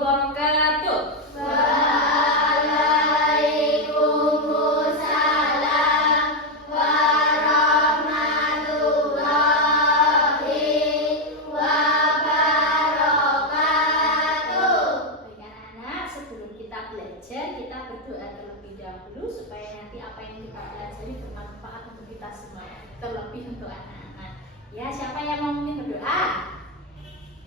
wabarakatuh. Waalaikumsalam warahmatullahi wabarakatuh. Baik anak-anak, sebelum kita belajar, kita berdoa terlebih dahulu supaya nanti apa yang kita pelajari bermanfaat untuk kita semua, terlebih untuk anak-anak. Ya, siapa yang mau berdoa?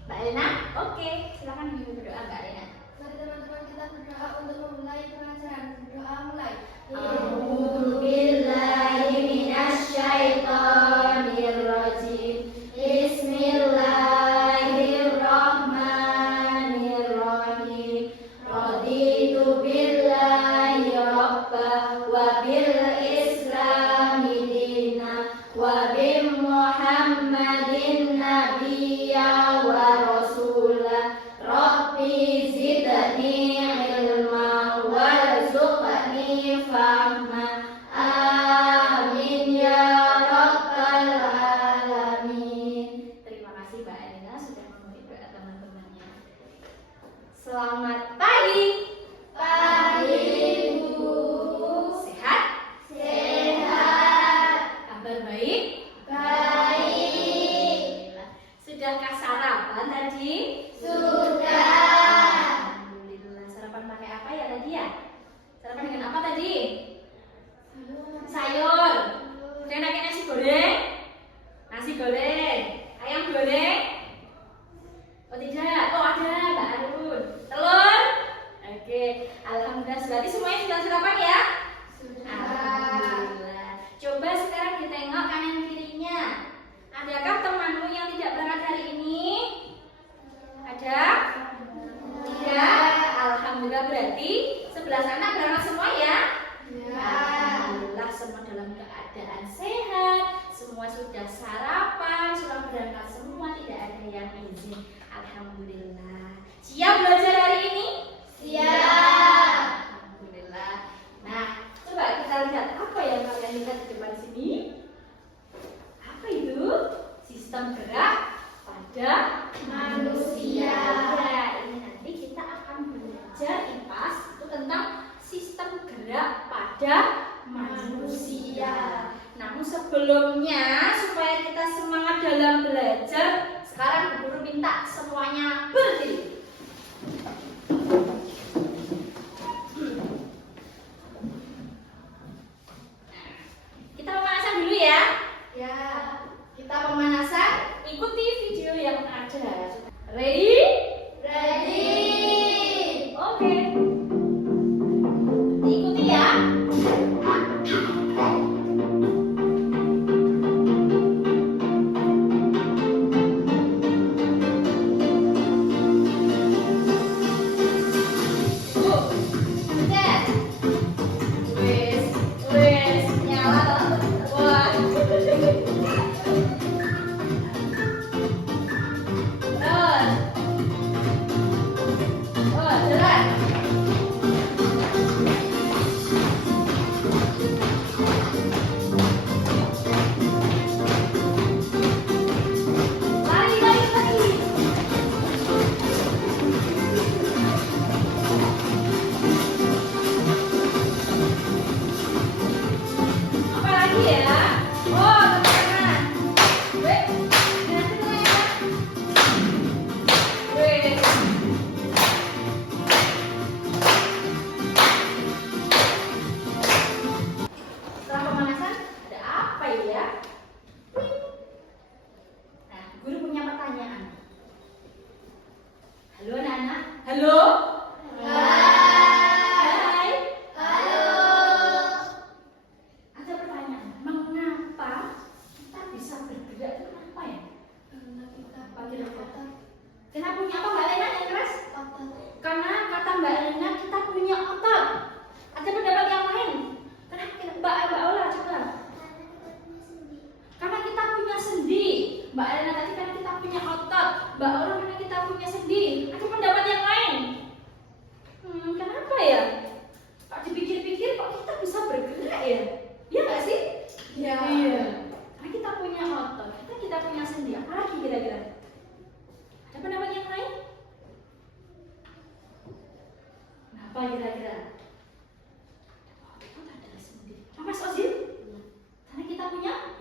Mbak Elena? Oke, silakan ibu berdoa Mbak Elena. Mari teman-teman kita berdoa untuk memulai pengajaran. Berdoa mulai. A'udzubillahi minasyaitonirrajim. Bismillahirrahmanirrahim. Raditu billahi rabba wa bil islami dina wa bi Muhammadin nabiyya wa rasulah. Rabbi zidni ilma warzuqni fahma. Amin ya rabbal alamin. Terima kasih Mbak Elena sudah memberi doa teman-temannya. Selamat pagi. Pagi, Bu. Sehat? Sehat. Kabar baik? Baik. Sudahkah sarapan tadi? Sudah. Alhamdulillah. Sarapan pakai apa ya tadi ya? Sarapan dengan apa tadi? Sayur. Udah pakai nasi goreng? Nasi goreng. Ayam goreng? Oh tidak. Oh ada Mbak Arun. Telur? Oke. Alhamdulillah. Berarti semuanya sudah sarapan ya? Sudah. Alhamdulillah. Coba sekarang ditengok kanan kirinya. Adakah temanmu yang tidak berangkat hari ini? Ada? Tidak. Alhamdulillah, berarti sebelah sana berangkat semua ya? Alhamdulillah, semua dalam keadaan sehat. Semua sudah sarapan, sudah berangkat semua, tidak ada yang izin. Alhamdulillah. Siap belajar hari ini? Siap. Alhamdulillah. Nah, coba kita lihat apa yang kalian lihat di depan sini. Apa itu? Sistem gerak pada Manusia. Ya, ini nanti kita akan belajar IPAS itu tentang sistem gerak pada manusia. Namun sebelumnya supaya kita semangat dalam belajar, sekarang Bu Guru minta semuanya berdiri. Kita pemanasan dulu ya. Ya. Kita pemanasan, ikuti video yang ada. Ready? Ready. Oke. Diikuti ya. Bu, pencet. Wes, nyala toh. Wah. Oh, jalan. Lari, lari, lari. Apa lagi ya? Oh, tangan. Weh, nanti tangannya. Weh. Setelah pemanasan, ada apa ya? Nah, guru punya pertanyaan. Halo anak-anak. Halo. Hai. Halo. Ada pertanyaan. Mengapa kita bisa bergerak itu kenapa ya? Karena kita Pakai punya apa? otak. Kenapa punya apa Mbak Lena yang keras? Otak. Karena kata Mbak Elena kita punya otak. Ada pendapat yang lain? Kenapa Mbak Ola coba? Karena kita punya sendi. Mbak Elena tadi karena kita punya otak. Mbak Ola karena kita punya sendi. Ada pendapat yang lain? Kenapa ya? Pak dipikir-pikir kok kita bisa bergerak ya? Iya nggak sih? Ya. Iya. Karena kita punya otak. Kita punya sendi. Apa lagi kira-kira? Ada pendapat yang lain? Apa kira-kira? Oh, ada sendi. Mas Ozil? Karena kita punya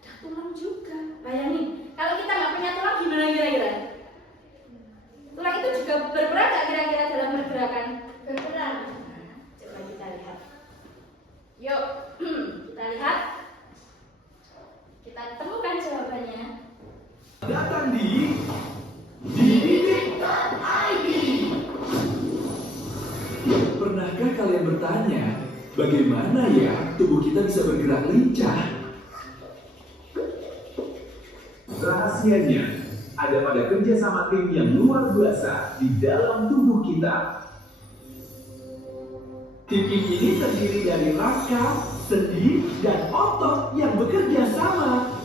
ada tulang juga. Bayangin, kalau kita nggak punya tulang gimana kira-kira? Tulang itu juga berperan nggak kira-kira dalam pergerakan? Berperan. Coba kita lihat. Yuk, kita lihat. Kita temukan jawabannya. Datang di dididik.id. Pernahkah kalian bertanya, bagaimana ya tubuh kita bisa bergerak lincah? Rahasianya ada pada kerjasama tim yang luar biasa di dalam tubuh kita. Tim ini terdiri dari rangka, sendi, dan otot yang bekerja sama.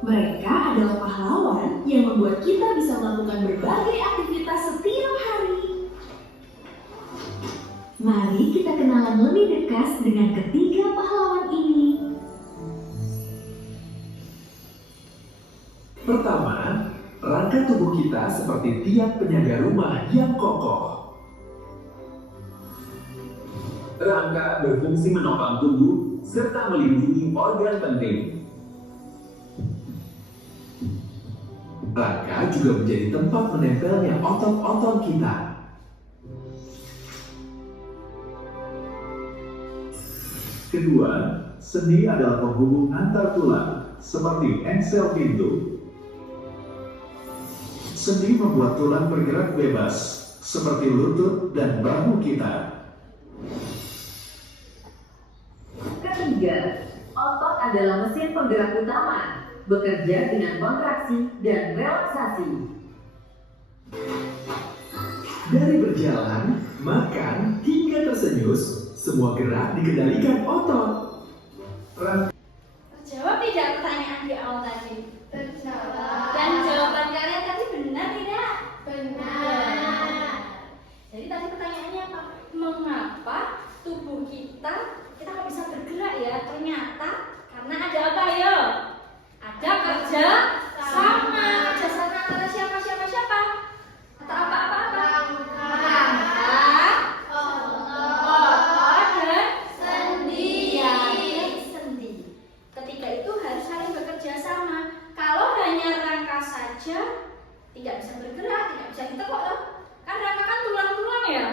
Mereka adalah pahlawan yang membuat kita bisa melakukan berbagai aktivitas setiap hari. Mari kita kenalan lebih dekat dengan ketiga pahlawan ini. Pertama, rangka tubuh kita seperti tiang penjaga rumah yang kokoh. Rangka berfungsi menopang tubuh serta melindungi organ penting. Rangka juga menjadi tempat menempelnya otot-otot kita. Kedua, sendi adalah penghubung antar tulang, seperti engsel pintu. Sendi membuat tulang bergerak bebas, seperti lutut dan bahu kita. Ketiga, otot adalah mesin penggerak utama, bekerja dengan kontraksi dan relaksasi. Dari berjalan, makan, hingga tersenyum, semua gerak dikendalikan otot. Terjawab tidak pertanyaan di awal tadi? Terjawab. Dan jawaban kalian tadi benar tidak? Benar. Jadi tadi pertanyaannya apa? Mengapa tubuh kita kok bisa bergerak ya? Ternyata karena ada apa ya? Ada kerja sama. Kerja sama antara siapa? Atau apa? Otot dan sendi. Ya, sendi. Ketika itu harus saling bekerja sama. Kalau hanya rangka saja tidak bisa bergerak, tidak bisa ditekuk loh. Kan rangka kan tulang-tulang ya.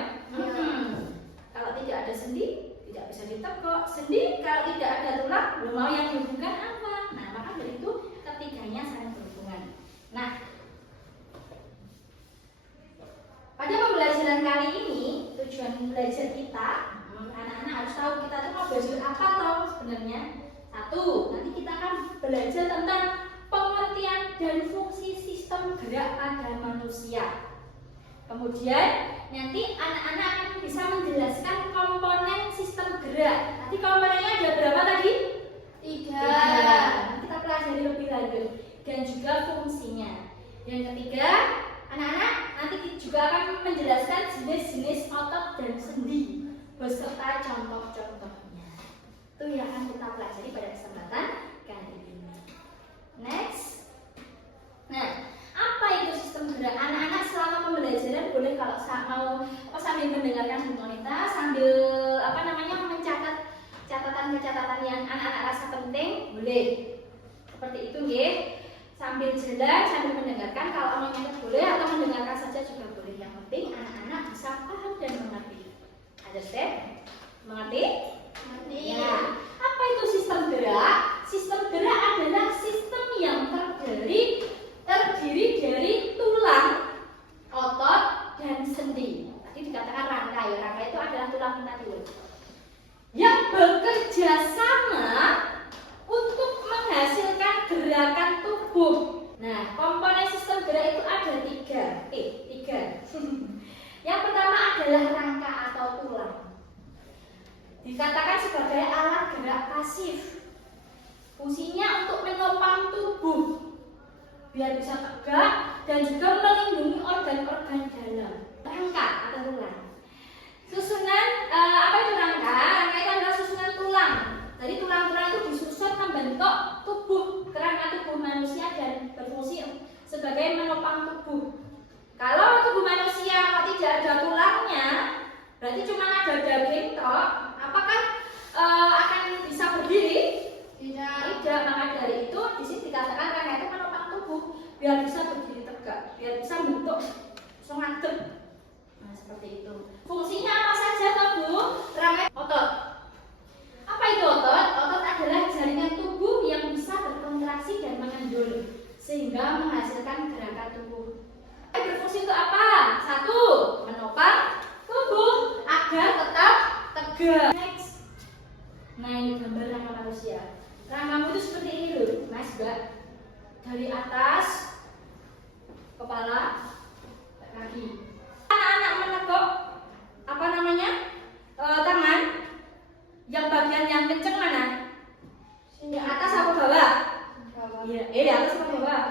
Kalau tidak ada sendi, tidak bisa ditekuk. Sendi kalau tidak ada tulang, belum mau yang dihubungkan apa? Nah, maka dari itu ketiganya saling berhubungan. Nah, pada pembelajaran kali ini, tujuan belajar kita, anak-anak harus tahu kita tuh mau belajar apa toh sebenarnya. Satu, nanti kita akan belajar tentang pengertian dan fungsi sistem gerak pada manusia. Kemudian nanti anak-anak akan bisa menjelaskan komponen sistem gerak. Nanti komponennya ada berapa tadi? 3. Nanti kita pelajari lebih lanjut dan juga fungsinya. Yang ketiga, anak-anak nanti juga akan menjelaskan jenis-jenis otot dan sendi beserta contoh-contohnya. Itu yang akan kita pelajari pada kesempatan kali ini. Next. Nah, apa itu sistem gerak? Anak-anak selama pembelajaran boleh kalau mau sambil mendengarkan Bu Monita, sambil mencatat catatan-catatan yang anak-anak rasa penting, boleh. Seperti itu nggih. Sambil jalan, sambil mendengarkan, kalau mau nyatet boleh atau mendengarkan saja juga boleh. Yang penting anak-anak bisa paham dan mengerti. Understand? Mengerti? Mengerti. Ya. Apa itu sistem gerak? Sistem gerak adalah sistem yang terdiri dari tulang, otot, dan sendi. Tadi dikatakan rangka ya. Rangka itu adalah tulang kita dulu. Yang bekerja sama untuk menghasilkan gerakan tubuh. Nah, komponen sistem gerak itu ada 3. Yang pertama adalah rangka atau tulang. Dikatakan sebagai alat gerak pasif. Fungsinya untuk menopang tubuh biar bisa tegak dan juga melindungi organ-organ dalam. Rangka atau tulang. Susunan apa itu rangka? Rangka itu adalah susunan tulang. Jadi tulang-tulang itu disusun membentuk tubuh, kerangka tubuh manusia dan berfungsi sebagai menopang tubuh. Kalau tubuh manusia tidak ada Berarti cuma ada daging toh. Apakah akan bisa berdiri? Tidak. Maka dari itu di sini dikatakan rangga itu menopang tubuh biar bisa berdiri tegak, biar bisa bentuk ngadeg. Nah, seperti itu. Fungsinya apa saja toh Bu? Rangga otot. Apa itu otot? Otot adalah jaringan tubuh yang bisa berkontraksi dan mengendur sehingga menghasilkan gerakan tubuh. Berfungsi untuk apa? Satu, menopang tubuh agar tetap tegak. Next. Nah, ini gambar rangka manusia. Rangkamu itu seperti ini loh, Mas Mbak. Dari atas kepala kaki. Anak-anak menegok apa namanya? Tangan. Yang bagian yang kenceng mana? Di atas apa bawah? Iya, di atas apa bawah?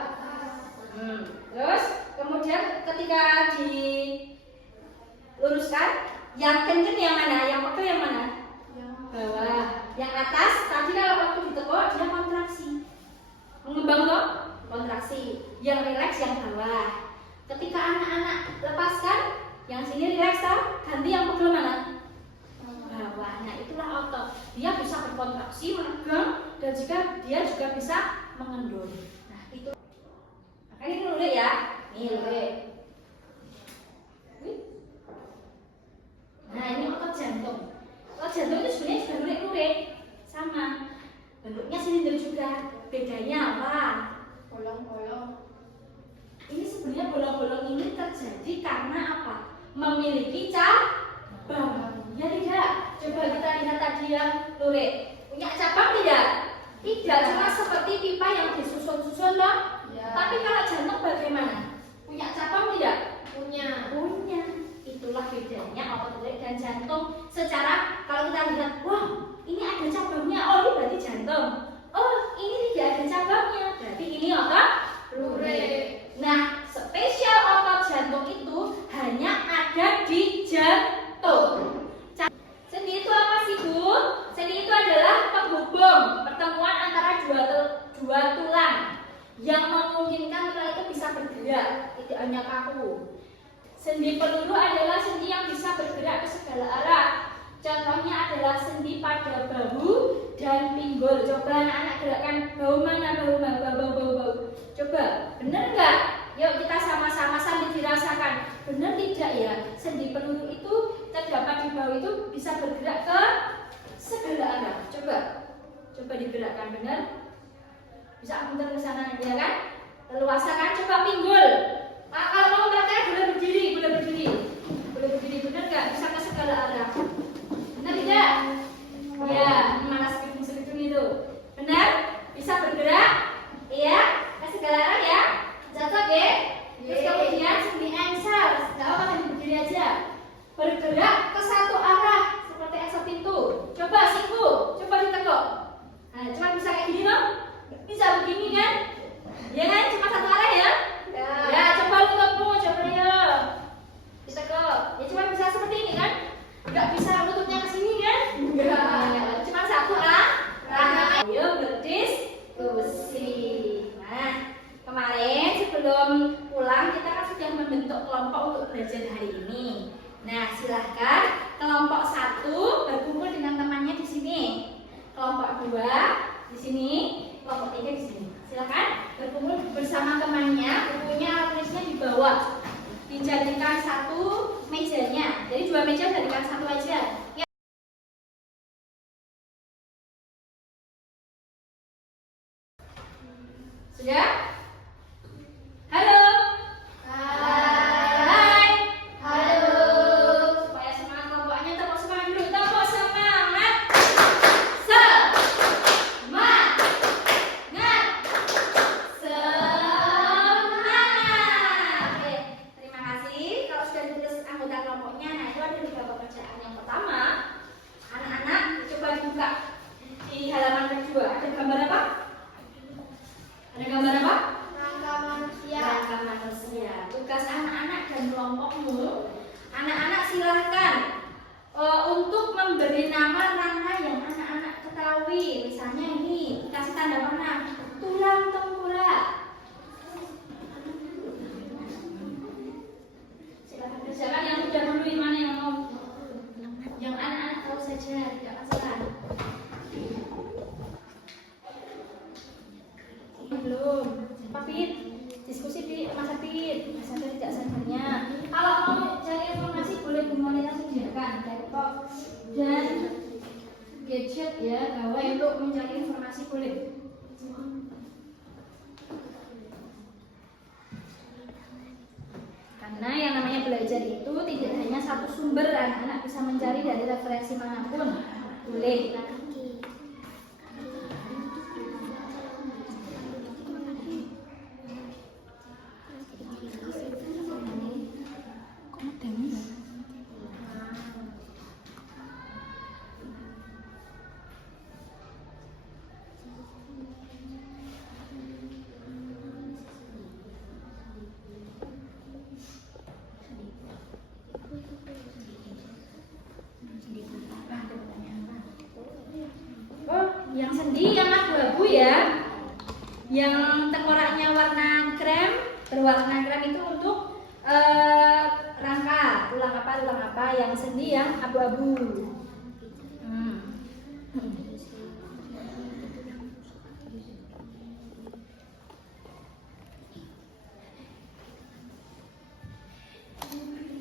Terus kemudian ketika diluruskan, yang kenceng yang mana? Yang pegel yang mana? Bawah. Yang atas tadi kalau waktu ditekuk dia kontraksi. Mengembang toh? Kontraksi. Yang rileks yang bawah. Ketika anak-anak lepaskan, yang sini rileks toh, ganti yang pegel mana? Bawah. Nah, itulah otot. Dia bisa berkontraksi, menegang, dan dia juga bisa mengendur. Nah, itu. Makanya ini lurik ya. Nih lurik. Nah, ini otot jantung. Otot jantung itu sebenarnya juga lurik-lurik. Sama. Bentuknya silinder juga. Bedanya apa? Bolong-bolong. Ini sebenarnya bolong-bolong ini terjadi karena apa? Memiliki cabang. Ya tidak? Coba kita lihat tadi yang lurik. Punya cabang tidak? Tidak, cuma seperti pipa yang disusun-susun loh. Ya. Tapi kalau jantung bagaimana? Punya cabang tidak? Punya. Punya. Itulah bedanya otot lurik dan jantung. Secara kalau kita lihat, wah ini ada cabangnya, oh ini berarti jantung. Oh ini tidak ada cabangnya, berarti ini otot lurik. Nah, spesial otot jantung itu hanya ada di jantung. Sendi itu apa sih Bu? Sendi itu adalah penghubung pertemuan antara dua tulang yang memungkinkan tulang itu bisa bergerak, tidak hanya kaku. Sendi peluru adalah sendi yang bisa bergerak ke segala arah. Contohnya adalah sendi pada bahu dan pinggul. Coba anak-anak gerakkan bahu mana? Bau. Coba, benar nggak? Yuk kita sama-sama sambil dirasakan. Benar tidak ya? Sendi peluru itu terdapat di bahu itu bisa bergerak ke segala arah. Coba digerakkan, benar? Bisa muter ke sana ya kan? Leluasa kan? Coba pinggul. Kalau mau praktek boleh berdiri, benar nggak? Bisa ke segala arah. Benar tidak? Ya, ini mana sepitung itu. Benar? Bisa bergerak? Iya, ke segala arah ya. Cocok ya? Terus kemudian sendi engsel, nggak apa-apa berdiri aja. Bergerak ke satu arah seperti engsel pintu. Coba siku, coba ditekuk. Nah, cuma bisa kayak gini loh. Bisa begini kan? Ya kan? Cuma satu arah ya? Ya, coba lututmu, coba ya. Ditekuk. Ya cuma bisa seperti ini kan? Nggak bisa lututnya ke sini kan? Enggak. Cuma satu arah. Ayo berdiskusi. Nah, kemarin sebelum pulang kita kan sudah membentuk kelompok untuk belajar hari ini. Nah, silahkan kelompok 1 berkumpul dengan temannya di sini. Kelompok 2 di sini, kelompok 3 di sini. Silahkan berkumpul bersama temannya. Bukunya tulisnya di bawah. Dijadikan satu mejanya. Jadi 2 meja jadikan 1 aja. Ya. Sudah? Halo. Hai. Halo. Supaya semangat kelompoknya, tepuk semangat dulu. Tepuk semangat. Semangat. Oke, terima kasih. Kalau sudah tulis anggota kelompoknya, nah itu ada 3 pekerjaan. Yang pertama, anak-anak coba dibuka di halaman kedua. Ada gambar apa? Ada gambar apa? Rangka manusia. Rangka manusia. Tugas anak-anak dan kelompokmu, anak-anak silahkan untuk memberi nama rangka yang anak-anak ketahui. Misalnya ini, kasih tanda panah, tulang tengkorak. Silahkan kerjakan yang sudah dulu, mana yang mau? tidak sadarnya. Kalau mau cari informasi boleh Bu Monita sediakan laptop dan gadget ya, gawai untuk mencari informasi boleh. Karena yang namanya belajar itu tidak hanya satu sumber, anak-anak bisa mencari dari referensi manapun. Boleh. Oh, yang sendi yang abu-abu ya. Yang tengkoraknya warna krem, berwarna krem itu untuk rangka, tulang apa. Yang sendi yang abu-abu.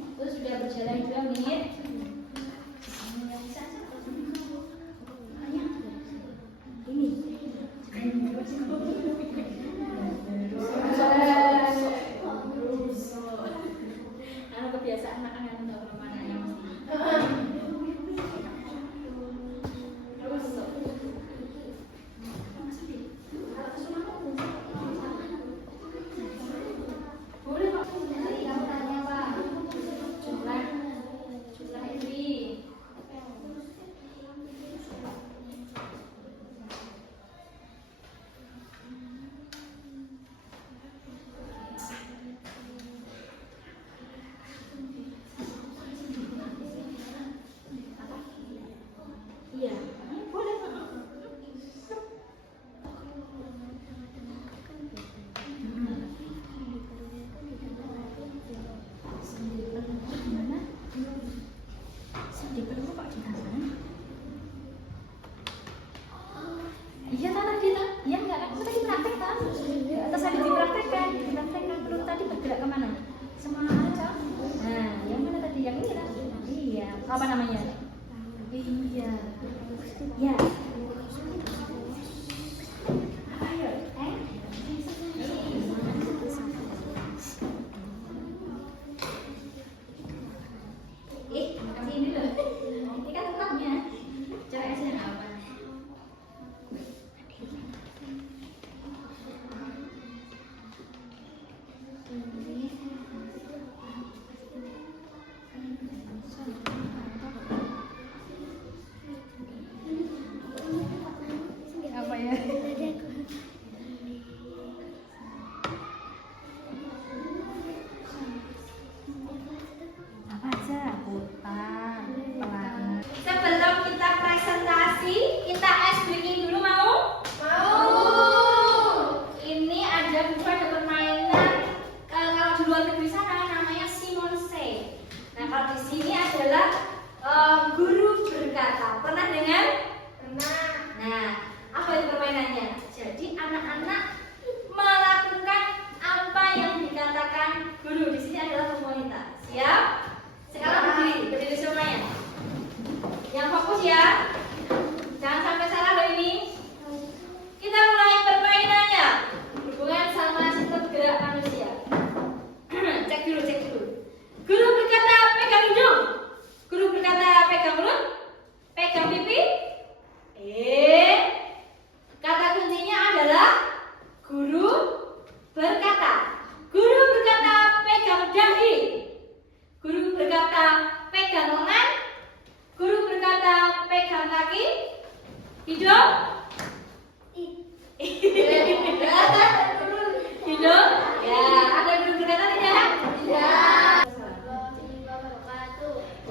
Itu sudah berjalan 2 menit. Kebiasaan makan yang tahu mananya boleh Pak, dari kamu tanya Pak, jumlah ini. Iya, boleh Pak. Iya tadi iya enggak kan? Aku tadi praktekkan. Terus habis dipraktekkan belum tadi bergerak kemana? Semacam. Nah, yang mana tadi? Yang ini kan? Iya. Apa namanya? Iya. Ya. Ayo, kasih ini loh. Ini kan tetapnya. Cara aja apa? Apa ya? Apa aja? Putar, pelan. Sebelum kita presentasi, kita ice breaking dulu mau? Mau. Ini ada buku, ada permainan. Kalau di luar negeri sana namanya Simon Say. Nah kalau di sini adalah guru berkata. Pernah dengar? Pernah. Nah, apa itu permainannya? Jadi anak-anak melakukan apa yang dikatakan guru. Di sini adalah wanita. Siap? Sekarang berdiri semuanya. Yang fokus ya. Jangan sampai salah loh ini. Kita mulai permainannya. Hubungan sama sistem gerak manusia. Cek dulu. Guru berkata pegang hidung. Guru berkata pegang mulut. Pegang pipi. Kata kuncinya adalah guru berkata. Guru berkata pegang dahi. Guru berkata pegang lengan. Guru berkata pegang kaki. Hidung. Hidung. Ya, ada guru berkata tidak? Tidak.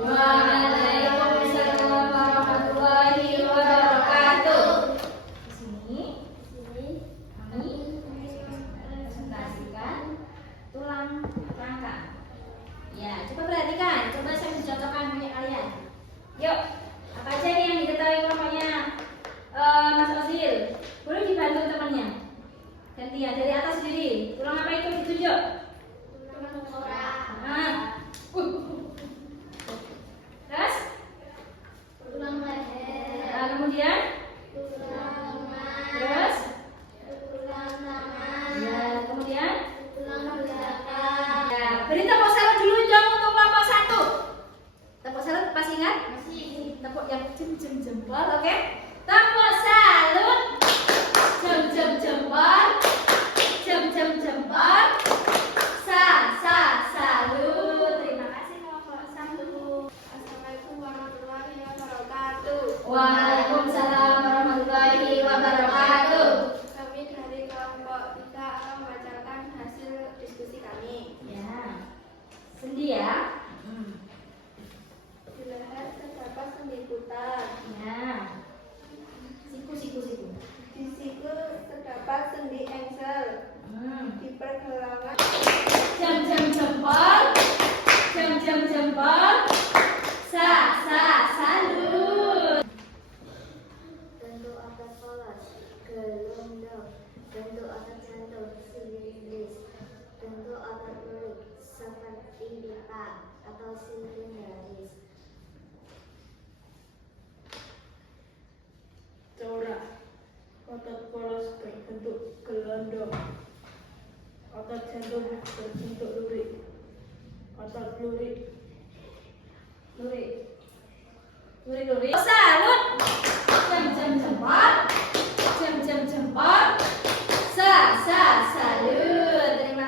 Waalaikumsalam warahmatullahi wabarakatuh. Di sini kami presentasikan tulang rangka. jempol, oke? Tepuk salut. Jempol. Jempol. Salut. Terima kasih kelompok 1. Assalamualaikum warahmatullahi wabarakatuh. Waalaikumsalam warahmatullahi wabarakatuh. Kami dari kelompok 3 akan membacakan hasil diskusi kami. Ya. Sendi ya. Di leher terdapat sendi putar. Ya. Siku. Di siku terdapat sendi engsel. Di pergelangan Jempol. Salut. bentuk otot polos, gelondong, bentuk otot jantung, silindris, bentuk otot lurik seperti pipa atau silindaris. Corak otot polos berbentuk gelondong, otot jantung berbentuk lurik, otot lurik. Salut. Jempol. Salut. Terima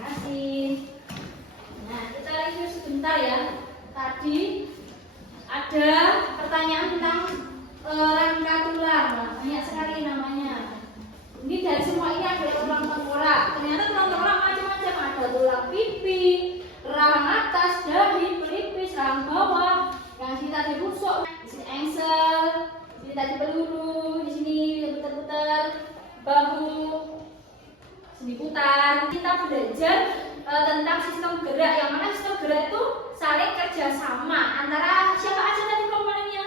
kasih. Nah, kita review sebentar ya. Tadi ada pertanyaan tentang rangka tulang. Nah, banyak sekali namanya. Ini dari semua ini ada tulang tengkorak. Ternyata tulang tengkorak macam-macam. Ada tulang pipi, rahang atas, dahi, pelipis, rahang bawah. Yang sini tadi rusuk, di sini engsel, di sini tadi peluru, di sini putar-putar, bahu, sini putar. Kita belajar tentang sistem gerak. Yang mana sistem gerak itu saling kerjasama antara siapa aja tadi komponennya?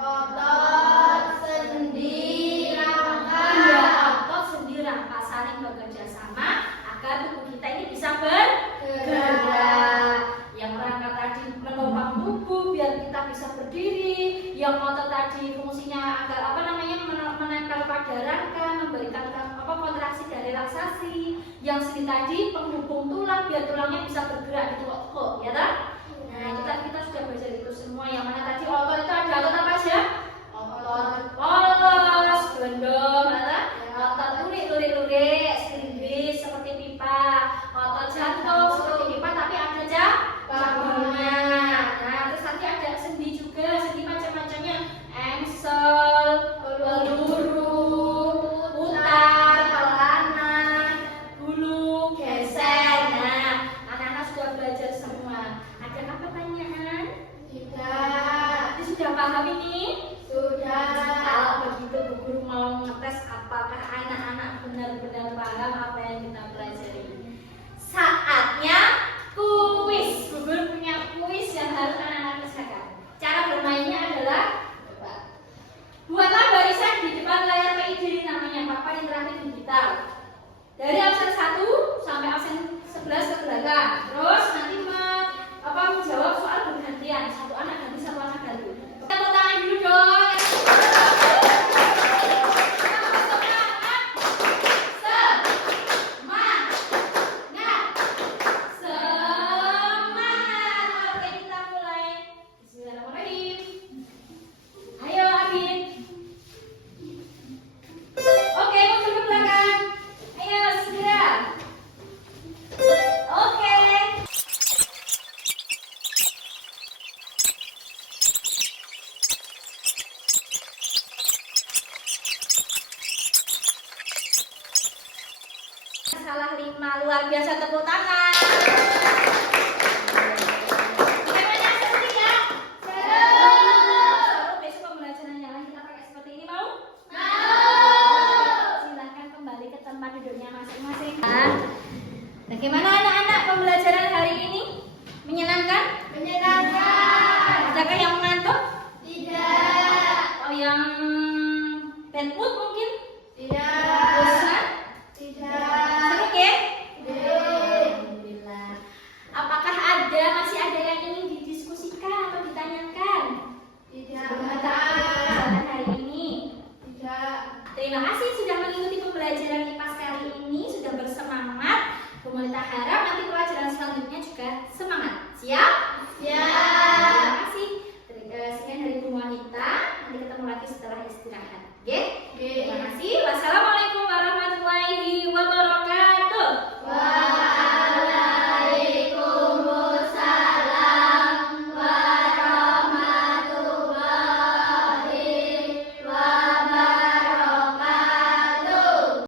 Otot, sendi, rangka. Iya, otot, sendi, rangka saling bekerja sama agar tubuh kita ini bisa bergerak. Yang rangka tadi menopang tubuh biar kita bisa berdiri. Yang otot tadi fungsinya agar menempel pada rangka, memberikan kontraksi dan relaksasi. Yang sini tadi penghubung tulang biar tulangnya bisa bergerak di otot, ya kan? Nah, kita sudah belajar itu semua. Yang mana tadi otot itu ada otot apa aja? Otot polos, gelondong, otot lurik, silindris seperti pipa, otot jantung seperti pipa tapi ada cabangnya. Nah, terus nanti ada sendi juga, sendi macam-macamnya, engsel, peluru, putar, pelana, bulu, geser. Nah, anak-anak sudah belajar semua. Ada pertanyaan? Tidak. Ini sudah paham ini? Sudah. Kalau begitu Bu Guru mau ngetes apakah anak-anak benar-benar paham apa yang kita pelajari. Saatnya kuis. Bu Guru punya kuis yang harus anak-anak kerjakan. Cara bermainnya adalah buatlah barisan di depan layar PID ini, namanya papan interaktif digital. Dari absen 1 sampai absen 11 ke belakang. Terus nanti menjawab soal bergantian. Satu anak ganti, satu anak ganti. Tepuk tangan dulu dong. Semangat. Oke, kita mulai. Bismillahirrahmanirrahim. Ayo, Abid. Oke, muncul ke belakang. Ayo, segera. Oke. Salah 5, luar biasa, tepuk tangan. Temanya seperti ya? Seru. Besok pembelajarannya lagi kita pakai seperti ini, mau? Silakan kembali ke tempat duduknya masing-masing. Bagaimana anak-anak pembelajaran hari ini? Menyenangkan? Menyenangkan. Adakah yang mengantuk? Tidak. Oh, yang bad mood mungkin? Tidak. Bosan? Tidak. Seru ya? Tidak. Alhamdulillah. Apakah masih ada yang ingin didiskusikan atau ditanyakan? Tidak. Pembelajaran hari ini. Tidak. Terima kasih sudah mengikuti pembelajaran IPAS kali ini, sudah bersemangat. Pemerintah harap nanti pelajaran selanjutnya juga semangat. Siap?